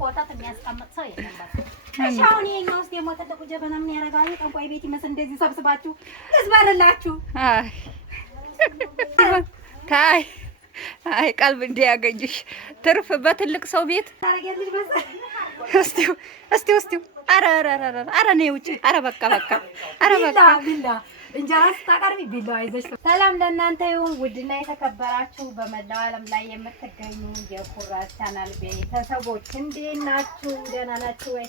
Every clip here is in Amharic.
ኮተት የሚያስቀምጥ ሰው የለም። በቃ እሺ አሁን የኛው ውስጥ ደግሞ ትልቁ ጀበና ምን ያደርጋል? ጠንቋይ ቤት ይመስል እንደዚህ ሰብስባችሁ ልዝበርላችሁ። አይ ቀልብ እንዲያገኝሽ ትርፍ በትልቅ ሰው ቤት ታረጋለሽ መሰል። እስቲ ኧረ ነይ ውጪ። ኧረ በቃ ኧረ በቃ ቢላ እንጀራ ስታቀርቢ ቢላ አይዘሽ። ሰላም ለእናንተ ይሁን ውድና የተከበራችሁ በመላው ዓለም ላይ የምትገኙ የኩራት ቻናል ቤተሰቦች እንዴት ናችሁ? ደህና ናችሁ ወይ?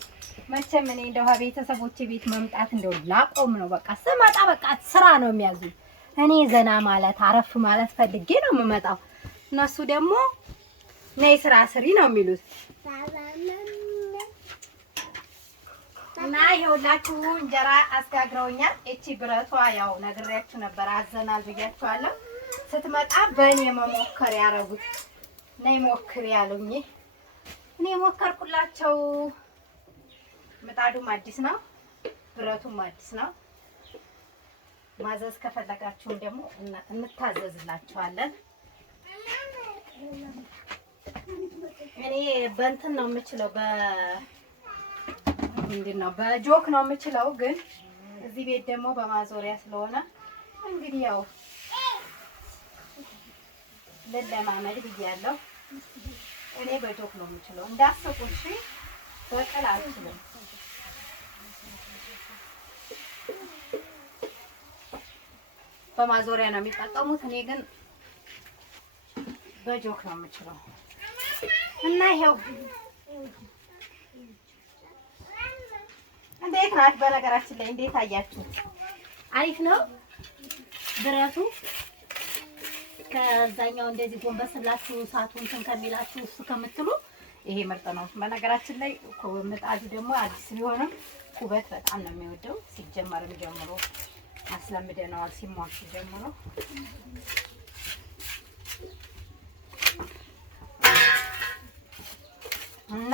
መቼም እኔ እንደው ቤተሰቦቼ ቤት መምጣት እንደው ላቆም ነው። በቃ ስመጣ በቃ ስራ ነው የሚያዙኝ። እኔ ዘና ማለት አረፍ ማለት ፈልጌ ነው የምመጣው። እነሱ ደግሞ ነይ ስራ ስሪ ነው የሚሉት። እና ይኸውላችሁ እንጀራ አስጋግረውኛል። እቺ ብረቷ ያው ነግሬያችሁ ነበር፣ አዘናል ብያችኋለሁ። ስትመጣ በእኔ መሞከር ያረጉት ነይ ሞክር ያሉኝ እኔ ሞከርኩላቸው። ምጣዱም አዲስ ነው፣ ብረቱም አዲስ ነው። ማዘዝ ከፈለጋችሁም ደግሞ እንታዘዝላችኋለን። እኔ በእንትን ነው የምችለው ምንድን ነው በጆክ ነው የምችለው፣ ግን እዚህ ቤት ደግሞ በማዞሪያ ስለሆነ እንግዲህ ያው ለለማመድ ብያለሁ። እኔ በጆክ ነው የምችለው። እንዳሰቁሽ በቀል አልችልም። በማዞሪያ ነው የሚጠቀሙት። እኔ ግን በጆክ ነው የምችለው እና ይሄው እንዴት ናት? በነገራችን ላይ እንዴት አያችሁት? አሪፍ ነው ብረቱ። ከዛኛው እንደዚህ ጎንበስ ብላችሁ እሳቱን እንትን ከሚላችሁ እሱ ከምትሉ ይሄ ምርጥ ነው። በነገራችን ላይ ምጣዱ ደግሞ አዲስ ቢሆንም ኩበት በጣም ነው የሚወደው። ሲጀመርም ጀምሮ አስለምደነዋል። ሲሟሽ ጀምሮ እና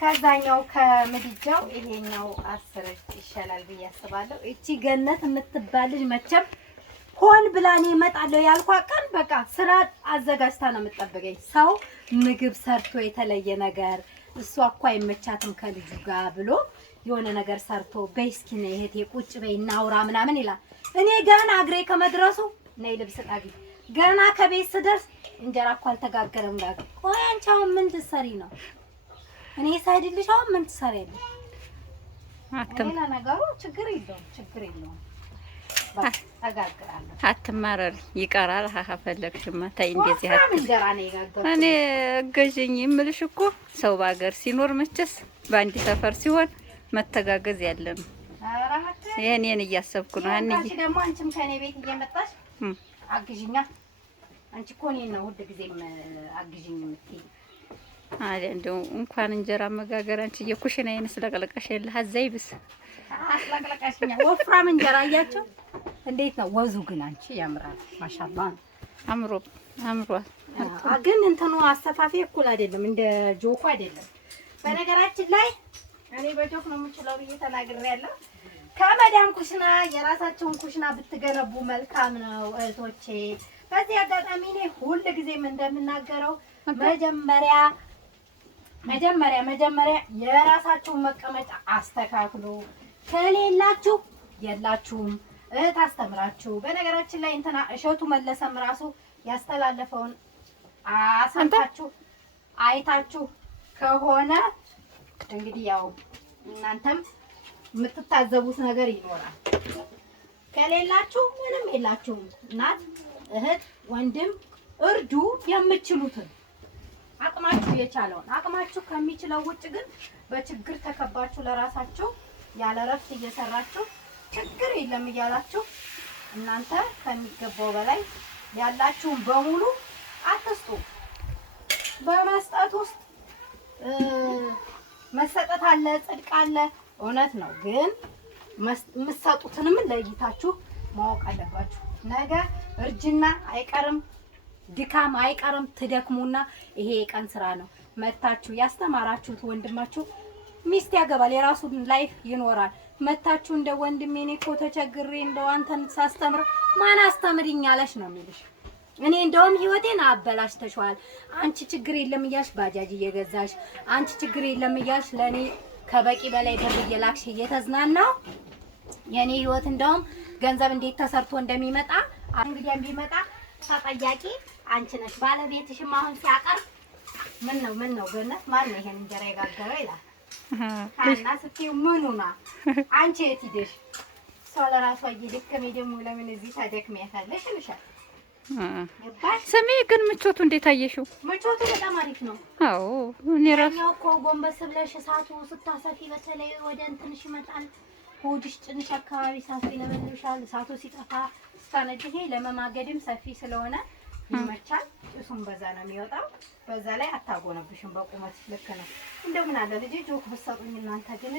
ከዛኛው ከምድጃው ይሄኛው 10 ይሻላል ብዬ አስባለሁ። እቺ ገነት የምትባል ልጅ መቼም ሆን ብላኔ እመጣለሁ ያልኳት ቀን በቃ ስራ አዘጋጅታ ነው የምትጠብቀኝ። ሰው ምግብ ሰርቶ የተለየ ነገር እሷ እኮ አይመቻትም ከልጁ ጋር ብሎ የሆነ ነገር ሰርቶ በይ እስኪ ነይ እህቴ ቁጭ በይ እናውራ ምናምን ይላል። እኔ ገና እግሬ ከመድረሱ ነይ ልብስ ጣቢ ገና ከቤት ስደርስ እንጀራ እኮ አልተጋገረም ጋር ቆይ አንቺ አሁን ምን ትሰሪ ነው? እኔ ሳይድልሽ አሁን ምን ትሰሪያለሽ? ሌላ ነገሩ ችግር የለውም ተጋግራለሁ። አትማረር ይቀራል። ፈለግሽማ ተይ እንደዚህ እንጀራ ነው የጋገርኩት። እኔ እገዥኝ የምልሽ እኮ ሰው በሀገር ሲኖር መቼስ በአንድ ሰፈር ሲሆን መተጋገዝ ያለ ነው። የእኔን እያሰብኩ ነው። አንቺ ደግሞ አንቺም ከኔ ቤት እየመጣሽ አግዥኛ። አንቺ እኮ እኔን ነው ሁሉ ጊዜም አግዥኝ የምትይኝ። አለ እንደው እንኳን እንጀራ መጋገር አንቺ የኩሽናዬን ስለቀለቀሽ የለ አዛይብስ አስለቀለቀሽኛ። ወፍራም እንጀራ አያችሁ እንዴት ነው ወዙ? ግን አንቺ ያምራል። ማሻአላህ አምሯል። ግን እንትኑ አሰፋፊ እኩል አይደለም፣ እንደ ጆኩ አይደለም። በነገራችን ላይ እኔ በጆክ ነው የምችለው ብዬ ተናግሬያለሁ። ከመዳም ኩሽና የራሳቸውን ኩሽና ብትገነቡ መልካም ነው እህቶቼ። በዚህ አጋጣሚ እኔ ሁሉ ጊዜም እንደምናገረው መጀመሪያ የራሳችሁን መቀመጫ አስተካክሉ። ከሌላችሁ የላችሁም እህት አስተምራችሁ። በነገራችን ላይ እንትና እሸቱ መለሰም ራሱ ያስተላለፈውን አሰምታችሁ አይታችሁ ከሆነ እንግዲህ ያው እናንተም የምትታዘቡት ነገር ይኖራል። ከሌላችሁ ምንም የላችሁም። እናት እህት ወንድም እርዱ የምትችሉትን አቅማችሁ የቻለውን። አቅማችሁ ከሚችለው ውጭ ግን በችግር ተከባችሁ ለራሳችሁ ያለ እረፍት እየሰራችሁ ችግር የለም እያላችሁ እናንተ ከሚገባው በላይ ያላችሁን በሙሉ አትስጡ። በመስጠት ውስጥ መሰጠት አለ፣ ጽድቅ አለ። እውነት ነው። ግን የምትሰጡትንም ለይታችሁ ማወቅ አለባችሁ። ነገ እርጅና አይቀርም፣ ድካም አይቀርም። ትደክሙና ይሄ የቀን ስራ ነው መታችሁ ያስተማራችሁት ወንድማችሁ ሚስት ያገባል፣ የራሱን ላይፍ ይኖራል። መታችሁ እንደ ወንድሜ እኔ እኮ ተቸግሬ እንደው አንተን ሳስተምር ማን አስተምሪኝ አለሽ ነው የሚልሽ። እኔ እንደውም ህይወቴን አበላሽተሽዋል። አንቺ ችግር የለም እያልሽ ባጃጅ እየገዛሽ፣ አንቺ ችግር የለም እያልሽ ለኔ ከበቂ በላይ ብር እየላክሽ እየተዝናናው የኔ ህይወት እንደውም ገንዘብ እንዴት ተሰርቶ እንደሚመጣ እንግዲህ ቢመጣ ተጠያቂ አንቺ ነሽ። ባለቤትሽም አሁን ሲያቀርብ ምን ነው ገነት ማን ነው ይሄን እንጀራ የጋገረው ይላል። ካና ስትይው ምኑና አንቺ የት ሂደሽ ሰው ለራሷ እየደከመኝ ደግሞ ለምን እዚህ ታደክሚያታለሽ ይልሻል። ስሜ ግን ምቾቱ እንዴት አየሽው? ምቾቱ በጣም አሪፍ ነው። አዎ እኔ ራሱ እኮ ጎንበስ ብለሽ እሳቱ ስታሰፊ በተለይ ወደ እንትንሽ ይመጣል። ሆድሽ ጭንሽ አካባቢ እሳቱ ይለበልብሻል። እሳቱ ሲጠፋ ስታነጂ ይሄ ለመማገድም ሰፊ ስለሆነ ይመቻል። ጭሱም በዛ ነው የሚወጣው። በዛ ላይ አታጎነብሽም። በቁመትሽ ልክ ነው። እንደምን አለ ልጅ ጆክ ብትሰጡኝ እናንተ ግን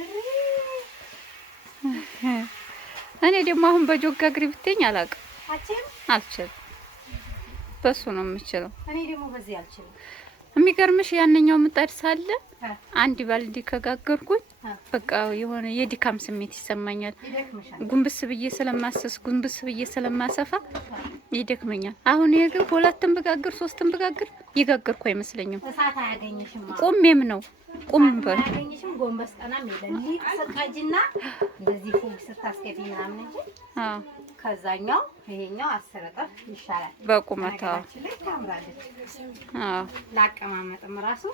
እኔ ደግሞ አሁን በጆክ ጋግሪ ብትይኝ አላውቅም። አልችልም። በሱ ነው የምችለው። እኔ ደግሞ በዚህ አልችልም። የሚገርምሽ ያንኛው ምጣድ ሳለ አንድ ባልዲ ከጋገርኩኝ በቃ የሆነ የድካም ስሜት ይሰማኛል። ጉንብስ ብዬ ስለማሰስ ጉንብስ ብዬ ስለማሰፋ ይደክመኛል። አሁን ይሄ ግን ሁለትም ብጋግር ሶስትም ብጋግር ይጋግርኩ አይመስለኝም። እሳት አያገኝሽም። ቁሜም ነው ቁም በል አያገኝሽም። ጎንበስ ቀናም የለም። ሊጥ ስቃጅና እንደዚህ ፉግ ስታስገቢ ምናምን እንጂ ከዛኛው ይሄኛው 10 እጥፍ ይሻላል በቁመታው። ለአቀማመጥም ራሱ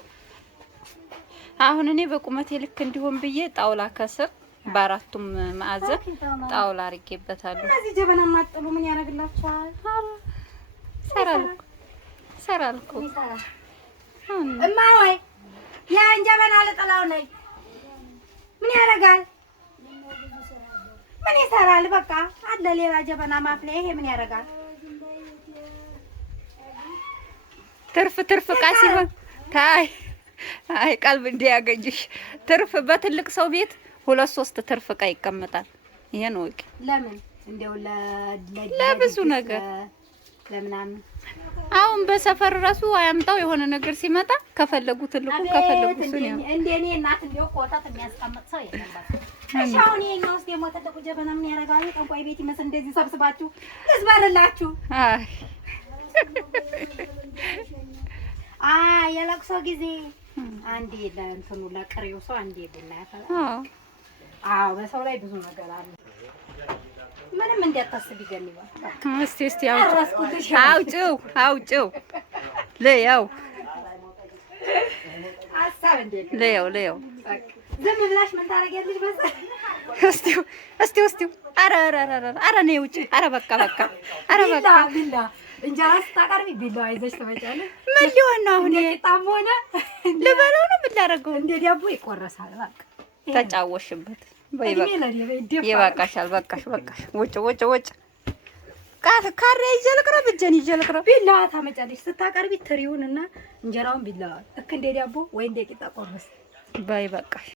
አሁን እኔ በቁመቴ ልክ እንዲሆን ብዬ ጣውላ ከስር በአራቱም ማዕዘን ጣውላ አድርጌበታለሁ። እዚህ ጀበና ማጥሉ ምን ያደርግላችኋል? ሰራልኩ እማ ወይ ያን ጀበና ልጥላው ነኝ። ምን ያደርጋል? ምን ይሰራል? በቃ አለ ሌላ ጀበና ማፍለያ። ይሄ ምን ያደርጋል? ትርፍ ዕቃ ሲሆን ታይ አይ ቀልብ እንዲያገኝሽ ትርፍ በትልቅ ሰው ቤት 2-3 ትርፍ ዕቃ ይቀመጣል። ይሄን ወቂ ለምን እንደው ለብዙ ነገር ለምናምን አሁን በሰፈር ራሱ አያምጣው የሆነ ነገር ሲመጣ ከፈለጉ ትልቁ ከፈለጉ እሱ ነው። እንደኔ እናት እንደው ኮታት የሚያስቀምጥ ሰው የለም። እሺ አሁን የኛው ውስጥ ደግሞ ትልቁ ጀበና ምን ያደርጋል? ጠንቋይ ቤት ይመስል እንደዚህ ሰብስባችሁ ይዝባርላችሁ። አይ የለቅሶ ጊዜ አንዴ ለእንትኑ ለቅሬው ሰው አንዴ ቡና ያፈላል። አዎ በሰው ላይ ብዙ ነገር አለ። ምንም እንዳታስቢ ገኒባ። እስቲ አውጪው ለያው ሀሳብ እንዴት ለያው ዝም ብላሽ ምን ታረጊያለሽ? እስቲ ኧረ ነይ ውጪ። ኧረ በቃ ቢላ እንጀራ ስታቀርቢ ቢላ ይዘሽ ትመጫለሽ። ምን ሊሆን ነው አሁን? ቂጣም ሆነ ልበለው ነው ምን ላደርገው? እንደ ዳቦ ይቆረሳል። በቃ ተጫወሽበት። ይበቃሻል። በቃሽ። ወጭ ካሬ ይዤ ልቅረብ፣ እጄን ይዤ ልቅረብ። ቢላዋ ታመጫለሽ ስታቀርቢ ትሪውን እና እንጀራውን ቢላዋ ልክ እንደ ዳቦ ወይ እንደ ቂጣ ቆረስ። በቃሽ።